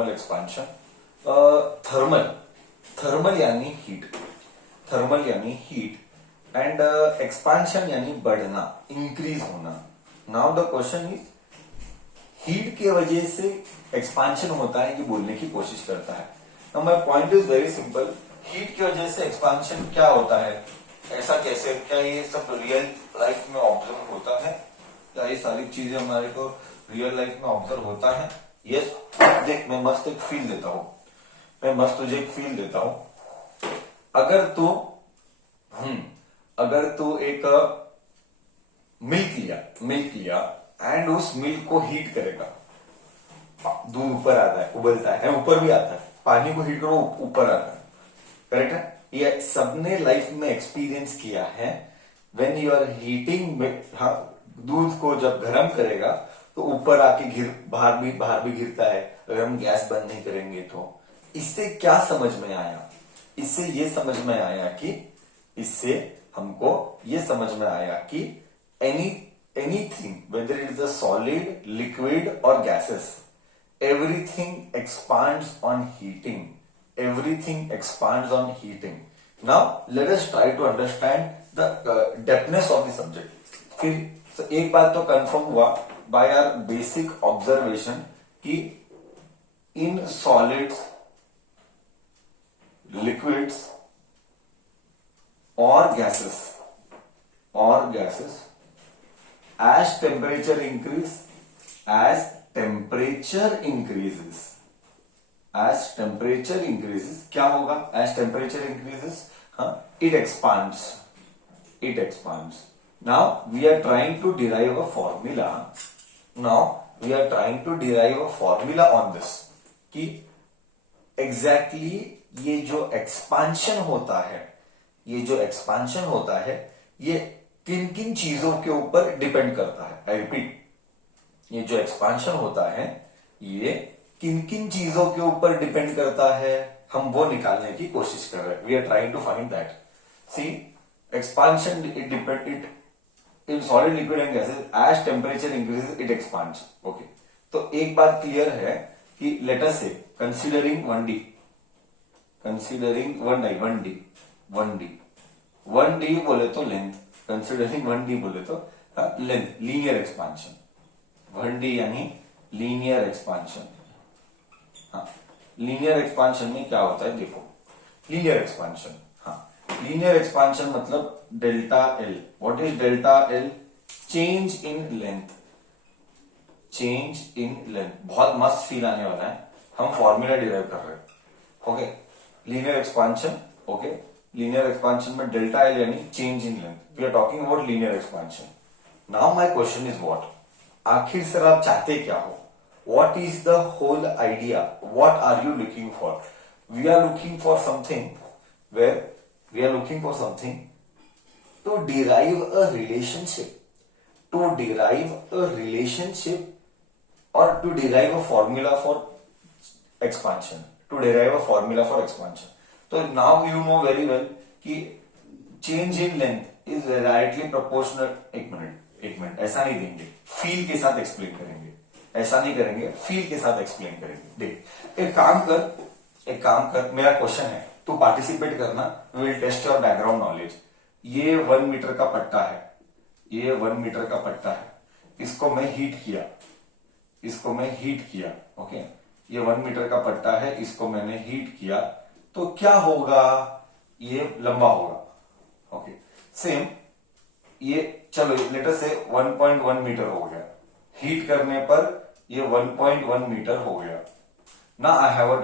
Thermal expansion. Thermal thermal यानी heat, thermal यानी heat and expansion यानी बढ़ना, इंक्रीज होना। Now the question is, heat की वजह से एक्सपांशन होता है, ये बोलने की कोशिश करता है। Now my point is very simple, heat की वजह से एक्सपांशन क्या होता है, ऐसा कैसे, क्या ये सब रियल लाइफ में ऑब्जर्व होता है, क्या ये सारी चीजें हमारे को रियल लाइफ में ऑब्जर्व होता है? यस। देख, मैं मस्त एक फील देता हूं, मैं मस्त तुझे एक फील देता हूं। अगर तू अगर तू एक मिल्क लिया एंड उस मिल्क को हीट करेगा, दूध ऊपर आता है, उबलता है, ऊपर भी आता है, पानी को हीट करो ऊपर आता है, करेक्ट है? ये सबने लाइफ में एक्सपीरियंस किया है। व्हेन यू आर हीटिंग, दूध को जब गर्म करेगा तो ऊपर आके बाहर भी गिरता है, अगर हम गैस बंद नहीं करेंगे तो। इससे क्या समझ में आया? इससे ये समझ में आया कि इससे हमको ये समझ में आया कि anything whether it is a solid, liquid और gases, everything expands on heating, everything expands on heating. Now let us try to understand the depthness of the subject. फिर एक बात तो कंफर्म हुआ by our basic observation कि in solids, liquids or gases as temperature increase, as temperature increases क्या होगा? as temperature increases, it expands. Now we are trying to derive a formula on this कि exactly ये जो expansion होता है ये किन किन चीजों के ऊपर डिपेंड करता है। आई रिपीट, ये जो एक्सपांशन होता है ये किन किन चीजों के ऊपर डिपेंड करता है, हम वो निकालने की कोशिश कर रहे हैं। We are trying to find that. See, expansion it in solid, liquid and gases as temperature increases it expands. Okay, तो एक बात क्लियर है कि लेट अस से कंसीडरिंग 1D बोले तो लेंथ, कंसीडरिंग 1D बोले तो लेंथ, लीनियर एक्सपांशन। 1D यानी लीनियर एक्सपांशन। लीनियर एक्सपांशन में क्या होता है? देखो, लीनियर एक्सपांशन मतलब delta L. What is delta L? Change in length. बहुत मस्त फील आने वाला है, हम फॉर्मूला डिराइव कर रहे हैं। Okay, linear expansion. Okay, linear expansion में डेल्टा एल यानी change in length. We are talking about linear expansion. Now my question is what? आखिर सर आप चाहते क्या हो? What is the whole idea? What are you looking for? We are looking for something to derive a relationship, or to derive a formula for expansion. So now you know very well कि change in length is directly proportional। एक minute, ऐसा नहीं देंगे, feel के साथ explain करेंगे, ऐसा नहीं करेंगे, फील के साथ एक्सप्लेन करेंगे। देख, एक काम कर, मेरा क्वेश्चन है, तू पार्टिसिपेट करना, will test your background knowledge. ये 1 मीटर का पट्टा है, इसको मैं हीट किया। ओके, ये 1 मीटर का पट्टा है, इसको मैंने हीट किया, तो क्या होगा? ये लंबा होगा। ओके, सेम ये, चलो लेटर से 1.1 मीटर हो गया, हीट करने पर ये 1.1 मीटर हो गया। ना आई हैव अ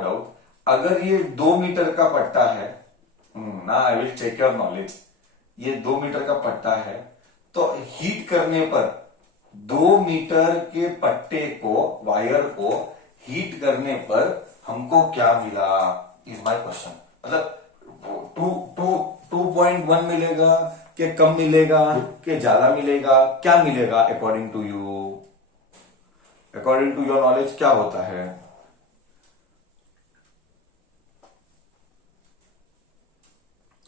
डाउट, अगर ये 2 मीटर का पट्टा है, ना I will check your knowledge, ये 2 मीटर का पट्टा है, तो हीट करने पर 2 मीटर के पट्टे को, वायर को हीट करने पर हमको क्या मिला? Is my question. मतलब 2.1 मिलेगा कि कम मिलेगा कि ज्यादा मिलेगा, क्या मिलेगा? अकॉर्डिंग टू योर नॉलेज क्या होता है?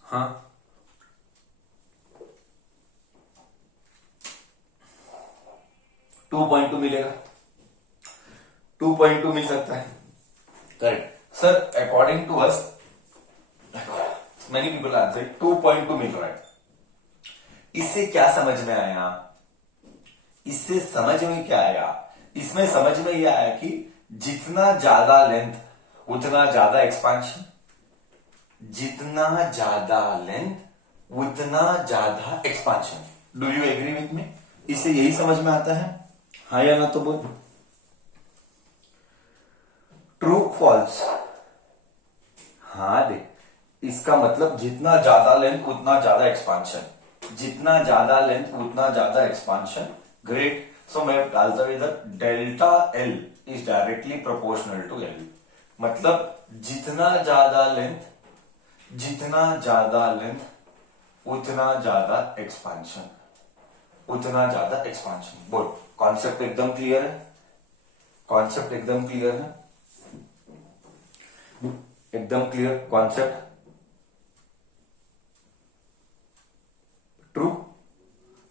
हाँ, 2.2 मिलेगा। 2.2 मिल सकता है, correct sir. According to us many people answer 2.2 मिल रहा है। इससे क्या समझ में आया? इससे समझ में क्या आया? इसमें समझ में यह आया कि जितना ज्यादा लेंथ उतना ज्यादा एक्सपांशन, जितना ज्यादा लेंथ उतना ज्यादा expansion. Do you agree with me? इससे यही समझ में आता है, हाँ या ना तो बोल। True false? हाँ देख, इसका मतलब जितना ज्यादा लेंथ उतना ज्यादा एक्सपांशन, जितना ज्यादा लेंथ उतना ज्यादा एक्सपांशन। ग्रेट। सो मैं डालता हूं इधर delta L is directly proportional to L. मतलब जितना ज्यादा लेंथ उतना ज्यादा एक्सपांशन, उतना ज्यादा एक्सपांशन। बोल, कॉन्सेप्ट एकदम क्लियर है? कॉन्सेप्ट एकदम क्लियर है? एकदम clear concept? True?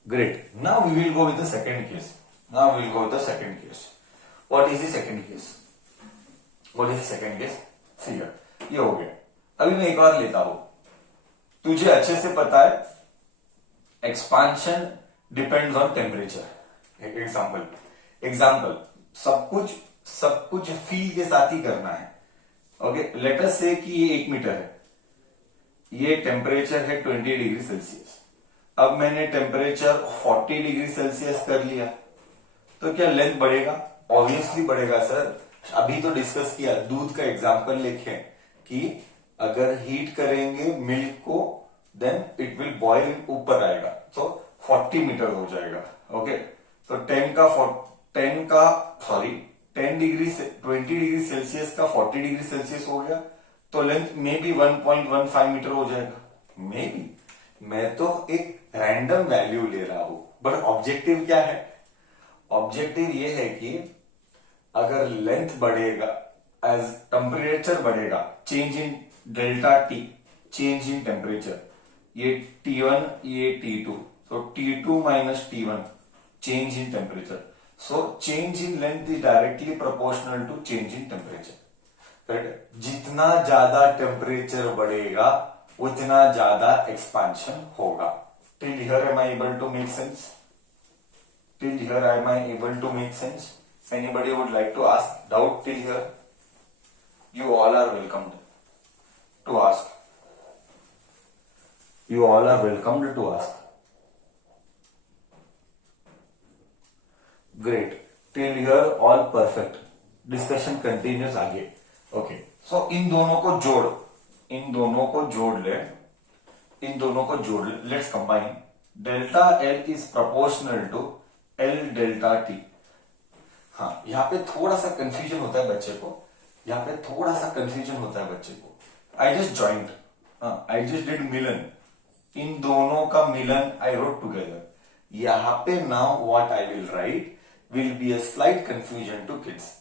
Great. Now we will go with the second case. What is the second case? See here. ये हो गया। अभी मैं एक और लेता हूं। तुझे अच्छे से पता है expansion depends on temperature. Example सब कुछ फील के साथ ही करना है। ओके, लेट अस से कि ये 1 मीटर है, ये टेम्परेचर है 20 डिग्री सेल्सियस। अब मैंने टेम्परेचर 40 डिग्री सेल्सियस कर लिया, तो क्या लेंथ बढ़ेगा? ऑब्वियसली बढ़ेगा सर। अभी तो डिस्कस किया, दूध का एग्जांपल लेके कि अगर हीट करेंगे मिल्क को देन इट विल बॉयल, ऊपर आएगा, तो 40 मीटर हो जाएगा। ओके, तो 10 डिग्री से 20 डिग्री सेल्सियस का 40 डिग्री सेल्सियस हो गया, तो लेंथ मे बी 1.15 मीटर हो जाएगा। मे बी, मैं तो एक रैंडम वैल्यू ले रहा हूं, बट ऑब्जेक्टिव क्या है? ऑब्जेक्टिव ये है कि अगर लेंथ बढ़ेगा एज टेम्परेचर बढ़ेगा, change in delta T, change in temperature, ये T1 ये T2, so T2 minus T1 change in temperature, so change in length is directly proportional to change in temperature. Correct? जितना ज्यादा temperature बढ़ेगा उतना ज्यादा expansion होगा। Till here am I able to make sense? Till here am I able to make sense? Anybody would like to ask doubt till here? You all are welcomed to ask. You all are welcomed to ask. Great. Till here all perfect. Discussion continues आगे. Okay. So इन दोनों को जोड़ ले, let's combine. Delta L is proportional to L delta T. हाँ, यहाँ पे थोड़ा सा कंफ्यूजन होता है बच्चे को, I just joined, I just did मिलन, इन दोनों का मिलन आई रोट टुगेदर। यहाँ पे now what I will write will be a slight confusion to kids.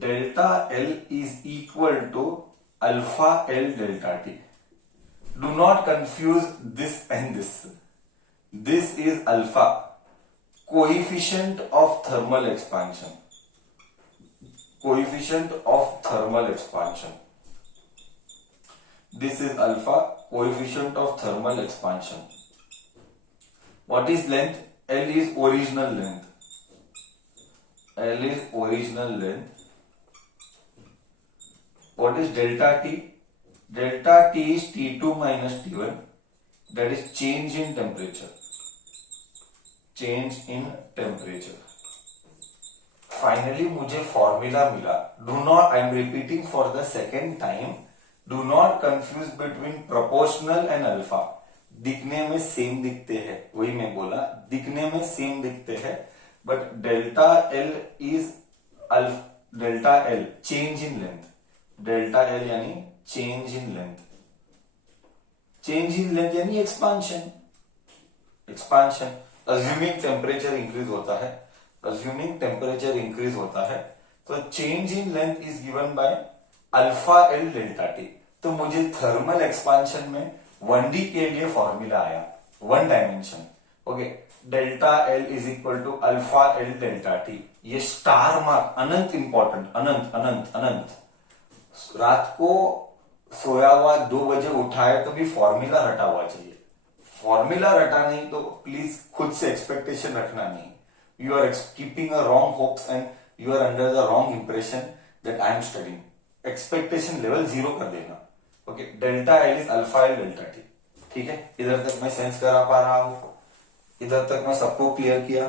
Delta L is equal to alpha L delta T. Do not confuse this and this. This is alpha, coefficient of thermal expansion. This is alpha, coefficient of thermal expansion. What is length? L is original length. What is delta T? Delta T is T2 minus T1, that is change in temperature. Finally मुझे formula मिला. I am repeating for the second time. Do not confuse between proportional and alpha. दिखने में same दिखते हैं, वही मैं बोला, दिखने में सेम दिखते हैं, but delta L is delta L change in length. Delta L यानी चेंज इन लेंथ यानी एक्सपांशन। अज्यूमिंग टेम्परेचर इंक्रीज होता है, तो change in length is given by alpha L delta T. तो मुझे थर्मल एक्सपांशन में 1D के लिए फॉर्मूला आया, 1 dimension. Okay, delta L is equal to alpha L delta T. ये स्टार मार्क अनंत इंपॉर्टेंट, अनंत अनंत अनंत। रात को सोया हुआ 2 बजे उठाए तो भी फॉर्मूला रटा हुआ चाहिए। फॉर्मूला रटा नहीं तो प्लीज खुद से एक्सपेक्टेशन रखना नहीं। You are keeping a wrong hopes and you are under the wrong impression that I am studying. Expectation level 0 कर देना। Okay, delta L is alpha L delta T. ठीक है, इधर तक मैं सेंस करा पा रहा हूं, इधर तक मैं सबको क्लियर किया।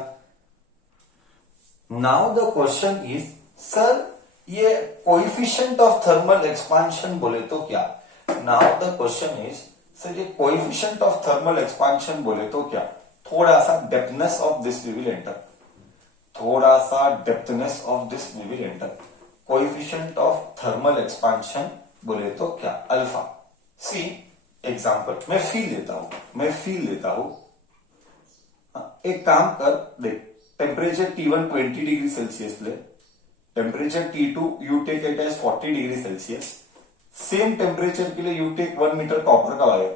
Now the question is sir ये कोएफिशिएंट ऑफ थर्मल एक्सपांशन बोले तो क्या? Now the question is sir ये कोएफिशिएंट ऑफ थर्मल एक्सपांशन बोले तो क्या? थोड़ा सा depthness of this we will enter, थोड़ा सा depthness of this we will enter. Coefficient of thermal expansion बोले तो क्या? अल्फा। सी एग्जांपल, मैं फील लेता हूं। एक काम कर देख, टेम्परेचर T1 20 डिग्री सेल्सियस ले, temperature T2 you take it as 40 degree Celsius. Same temperature के लिए यू टेक 1 मीटर कॉपर का वायर,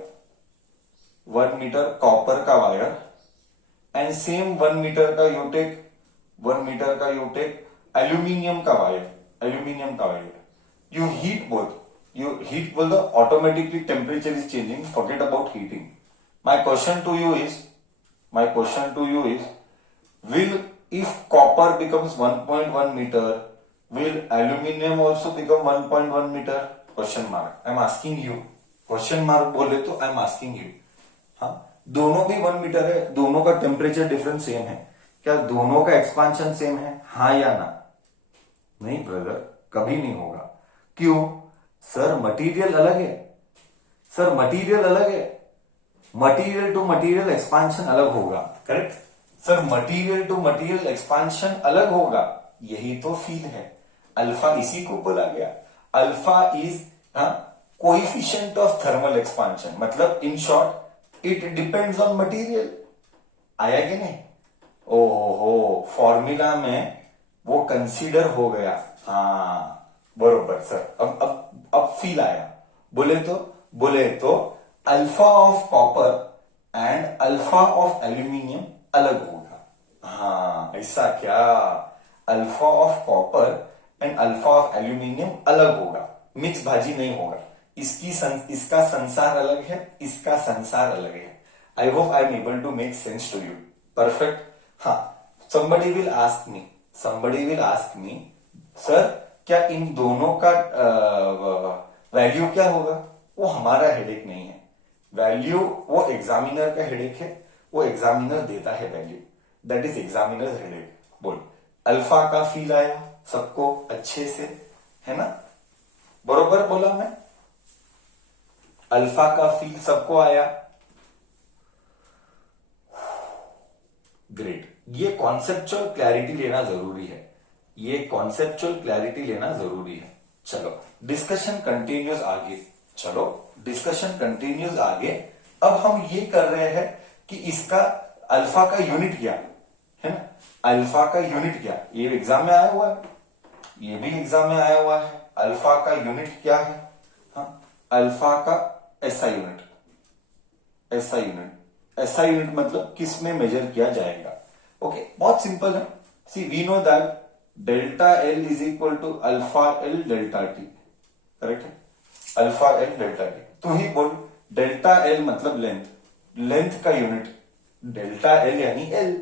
1 मीटर कॉपर का वायर, एंड सेम 1 मीटर का यू टेक एल्यूमिनियम का वायर। यू हीट बोथ, बोल दो, automatically temperature is changing, forget about heating. My question to you is will, if copper becomes 1.1 meter, will aluminum also become 1.1 meter? Question mark. I'm asking you. Question mark बोले तो I'm asking you. हाँ, दोनों भी 1 metre है, दोनों का temperature difference same है, क्या दोनों का एक्सपांशन सेम है? हाँ या ना? नहीं ब्रदर, कभी नहीं होगा। क्यों? सर मटेरियल अलग है, मटेरियल टू मटेरियल एक्सपांशन अलग होगा। Correct sir, material to material expansion अलग होगा, यही तो फील है। अल्फा इसी को बोला गया। Alpha is coefficient of thermal expansion, मतलब in short it depends on material. आया कि नहीं? ओहो, फॉर्मूला में वो कंसीडर हो गया। हाँ बरोबर सर, अब फील आया। बोले तो alpha of copper and alpha of aluminium अलग होगा। हाँ ऐसा क्या? Alpha of copper and alpha of aluminium अलग होगा, मिक्स भाजी नहीं होगा। इसका संसार अलग है, इसका संसार अलग है। I hope I am able to make sense to you. Perfect. हाँ, somebody will ask me sir क्या इन दोनों का वैल्यू क्या होगा? वो हमारा हेडेक नहीं है, वैल्यू वो एग्जामिनर का हेडेक है, वो एग्जामिनर देता है value, that is examiner headache. बोल, अल्फा का फील आया सबको अच्छे से, है ना? बरोबर बोला मैं? अल्फा का फील सबको आया? ग्रेट। ये कॉन्सेप्चुअल क्लैरिटी लेना जरूरी है, चलो डिस्कशन कंटिन्यूज आगे। अब हम ये कर रहे हैं कि इसका अल्फा का यूनिट क्या है ना, अल्फा का यूनिट क्या, ये एग्जाम में आया हुआ है, ये भी एग्जाम में आया हुआ है। अल्फा का यूनिट क्या है? हाँ, अल्फा का एसआई यूनिट मतलब किस में मेजर किया जाएगा। ओके, बहुत सिंपल है। See we know that delta L is equal to alpha L delta T. Correct है, अल्फा एल डेल्टा टी। तो ही बोल, डेल्टा एल मतलब लेंथ का यूनिट, डेल्टा एल यानी एल,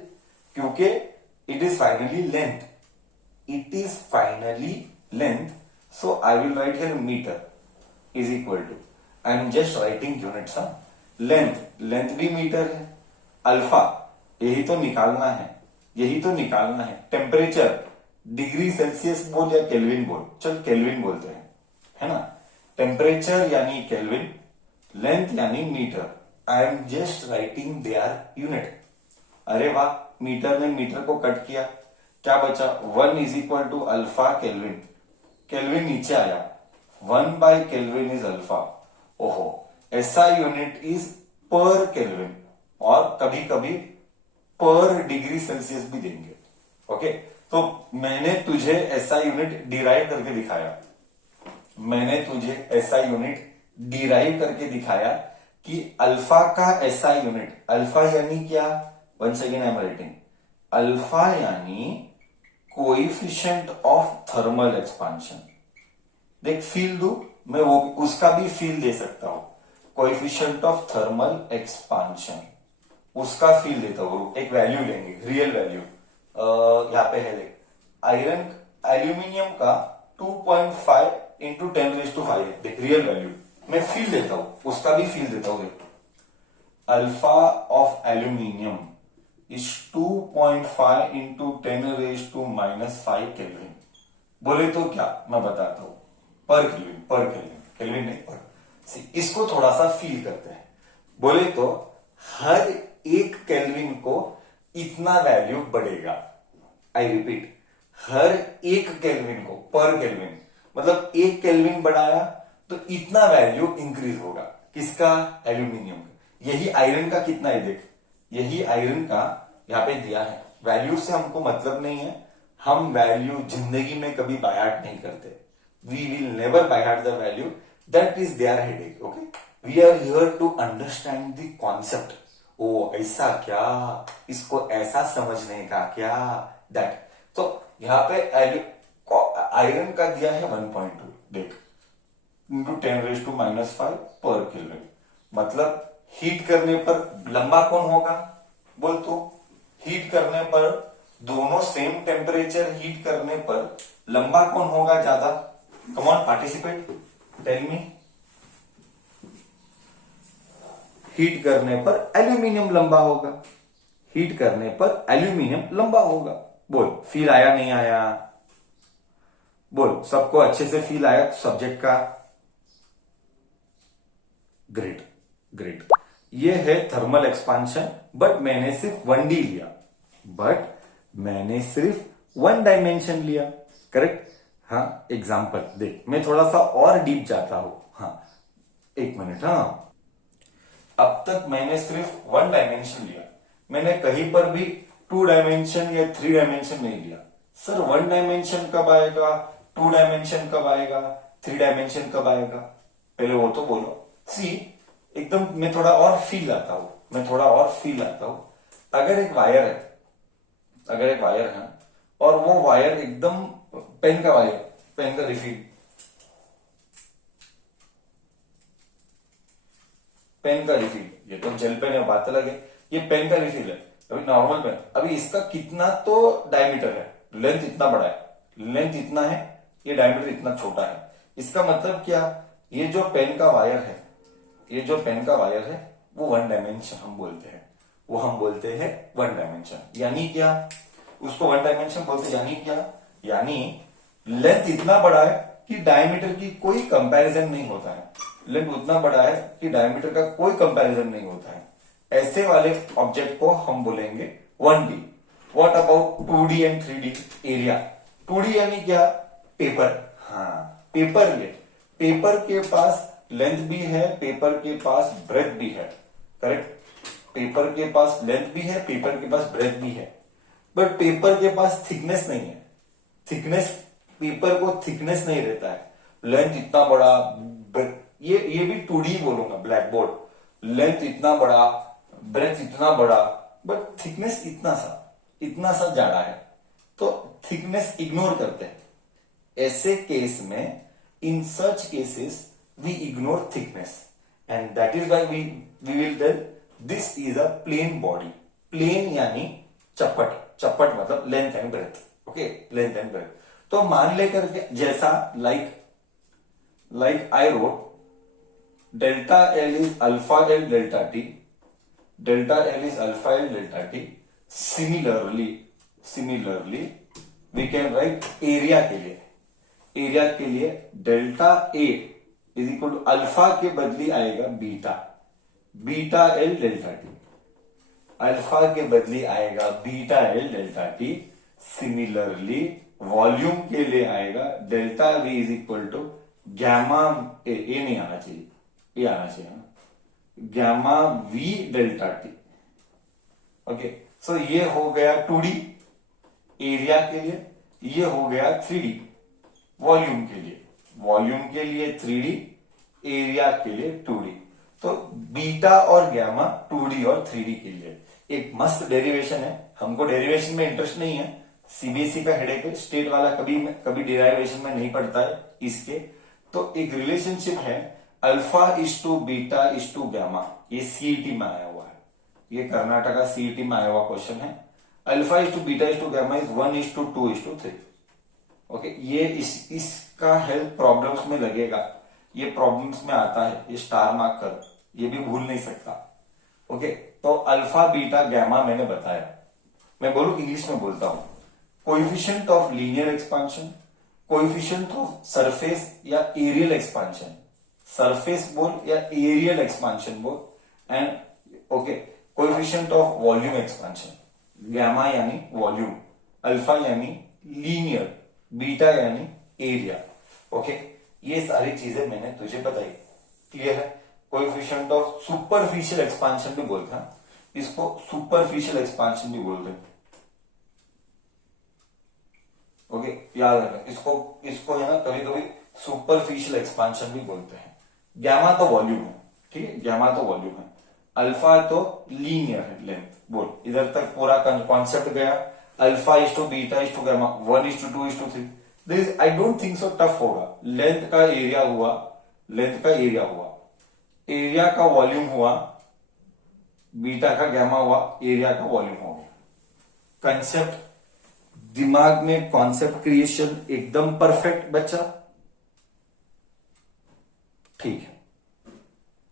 क्योंकि it is finally length. So I will write here metre is equal to, I am just writing units. Length भी metre है, alpha यही तो निकालना है। टेम्परेचर डिग्री सेल्सियस बोल या केल्विन बोल, चल केल्विन बोलते हैं, है ना? टेम्परेचर यानी केल्विन, लेंथ यानी metre. I am just writing their unit. अरे वाह, मीटर ने मीटर को कट किया, क्या बचा? 1 is equal to alpha kelvin, kelvin नीचे आया, 1 बाय केल्विन इज अल्फा। ओहो, ऐसा यूनिट इज पर केल्विन, और कभी कभी पर डिग्री सेल्सियस भी देंगे। ओके, तो मैंने तुझे ऐसा यूनिट डिराइव करके दिखाया कि अल्फा का ऐसा यूनिट, अल्फा यानी क्या? Once again I am writing alpha यानी कोएफिशिएंट ऑफ थर्मल एक्सपांशन। देख फील दो, मैं वो उसका भी फील दे सकता हूं। कोएफिशिएंट ऑफ थर्मल एक्सपांशन उसका फील देता हूं। एक वैल्यू लेंगे, रियल वैल्यू यहां पे है देख, आयरन एल्यूमिनियम का 2.5 इंटू 10⁵ देख रियल वैल्यू। मैं फील देता हूं, उसका भी फील देता हूं। देख alpha of aluminium is 2.5 into 10⁻⁻⁵ kelvin. बोले तो क्या, मैं बताता हूं, पर केल्विन, केल्विन नहीं पर। इसको थोड़ा सा फील करते हैं। बोले तो हर एक केल्विन को इतना वैल्यू बढ़ेगा। आई रिपीट, हर एक केल्विन को, पर केल्विन मतलब एक केल्विन बढ़ाया तो इतना वैल्यू इंक्रीज होगा। किसका? एल्यूमिनियम का। यही आयरन का कितना है देख, यही आयरन का यहां पे दिया है। वैल्यू से हमको मतलब नहीं है, हम वैल्यू जिंदगी में कभी बाय हार्ट नहीं करते। We will never by heart the value, that is their headache. Okay, we are here to understand the concept. ओ ऐसा क्या, इसको ऐसा समझने का क्या, दैट। तो यहां पे आयरन का दिया है 1.2 देख इंटू 10⁻⁻⁵ पर केल्विन। मतलब हीट करने पर लंबा कौन होगा? बोल तो हीट करने पर, दोनों सेम टेम्परेचर हीट करने पर लंबा कौन होगा ज्यादा? Come on participate, tell me. Heat करने पर एल्यूमिनियम लंबा होगा, हीट करने पर एल्यूमिनियम लंबा होगा। बोल फील आया नहीं आया? बोल सबको अच्छे से फील आया सब्जेक्ट का? Great great. ये है थर्मल एक्सपांशन, बट मैंने सिर्फ 1D लिया, बट मैंने सिर्फ 1 डायमेंशन लिया। करेक्ट? हाँ, एग्जाम्पल देख, मैं थोड़ा सा और डीप जाता हूं। हाँ एक मिनट। हाँ, अब तक मैंने सिर्फ 1 डायमेंशन लिया, मैंने कहीं पर भी 2 डायमेंशन या 3 डायमेंशन नहीं लिया। सर 1 डायमेंशन कब आएगा, 2 डायमेंशन कब आएगा, 3 डायमेंशन कब आएगा? पहले वो तो बोलो। सी एकदम मैं थोड़ा और फील लाता हूं, अगर एक वायर है और वो वायर एकदम पेन का वायर, पेन का रिफिल, ये तो जेल पेन है, बात अलग है। ये पेन का रिफिल है, अभी नॉर्मल पेन, अभी इसका कितना तो डायमीटर है, लेंथ इतना बड़ा है, लेंथ इतना है, ये डायमीटर इतना छोटा है। इसका मतलब क्या? ये जो पेन का वायर है, वो 1 डायमेंशन हम बोलते हैं, 1 डायमेंशन। यानी क्या? उसको 1 डायमेंशन बोलते हैं। यानी क्या? यानी लेंथ इतना बड़ा है कि डायमीटर की कोई कंपैरिजन नहीं होता है। लेंथ उतना बड़ा है कि डायमीटर का कोई कंपैरिजन नहीं होता है। ऐसे वाले ऑब्जेक्ट को हम बोलेंगे 1D। What about 2D and 3D? Area. 2D यानी क्या? पेपर। हाँ, पेपर के पास लेंथ भी है, पेपर के पास ब्रेथ भी है। करेक्ट? पेपर के पास लेंथ भी है, पेपर के पास ब्रेथ भी है, बट पेपर के पास थिकनेस नहीं है। पेपर को थिकनेस नहीं रहता है। लेंथ इतना बड़ा, ये भी 2D बोलूंगा, ब्लैक बोर्ड। लेंथ इतना बड़ा, ब्रेथ इतना बड़ा, बट थिकनेस इतना सा ज्यादा है, तो थिकनेस इग्नोर करते हैं। ऐसे केस में, in such cases we ignore thickness, and that is why we will tell this is a plain body. plain यानी चपट मतलब length and breadth. Okay, length and breadth. तो मान लेकर के जैसा like I wrote delta L is alpha L delta T, similarly we can write area के लिए delta A is equal to alpha के बदली आएगा beta L delta T, alpha के बदली आएगा beta L delta T. Similarly volume के लिए आएगा delta V is equal to gamma A नहीं आना चाहिए, ये आना चाहिए ना, gamma V delta T. Okay, so ये हो गया 2D एरिया के लिए, ये हो गया 3D वॉल्यूम के लिए 3D, एरिया के लिए 2D। तो बीटा और गैमा 2D और 3D के लिए। एक मस्त डेरिवेशन है, हमको डेरिवेशन में इंटरेस्ट नहीं है, सीबीएसई का हेडेक है, स्टेट वाला कभी कभी डेरिवेशन में नहीं पढ़ता है इसके। तो एक रिलेशनशिप है alpha is to beta is to gamma, ये सीईटी में आया हुआ है, ये कर्नाटका सीईटी में आया हुआ क्वेश्चन है। Alpha is to beta is to gamma is 1:2:3। Okay, ये इसका हेल्थ प्रॉब्लम्स में लगेगा, ये प्रॉब्लम्स में आता है, ये स्टार मार्क कर, ये भी भूल नहीं सकता। ओके, तो अल्फा बीटा गैमा मैंने बताया, मैं बोलू इंग्लिश में बोलता हूं, coefficient of linear expansion, coefficient of surface या एरियल एक्सपांशन, सरफेस बोल या एरियल एक्सपांशन बोल, and okay coefficient of volume expansion, gamma यानी वॉल्यूम, अल्फा यानी लीनियर, बीटा यानी एरिया। ओके, ये सारी चीजें मैंने तुझे बताई, क्लियर है। कोएफिशिएंट ऑफ सुपरफिशियल एक्सपांशन भी बोलते हैं, इसको सुपरफिशियल एक्सपांशन भी बोलते हैं। ओके, याद रखना इसको है ना, कभी कभी सुपरफिशियल एक्सपांशन भी बोलते हैं। गैमा तो वॉल्यूम है, ठीक है, गैमा तो वॉल्यूम है, अल्फा तो लीनियर है, लेंथ बोल, इधर तक पूरा कॉन्सेप्ट गया। Alpha is to beta is to gamma 1:2:3। This is I don't think so tough होगा। लेंथ का एरिया हुआ, लेंथ का एरिया हुआ, एरिया का वॉल्यूम हुआ, बीटा का गैमा हुआ, एरिया का वॉल्यूम हो गया। कंसेप्ट दिमाग में, कॉन्सेप्ट क्रिएशन एकदम परफेक्ट बच्चा, ठीक है।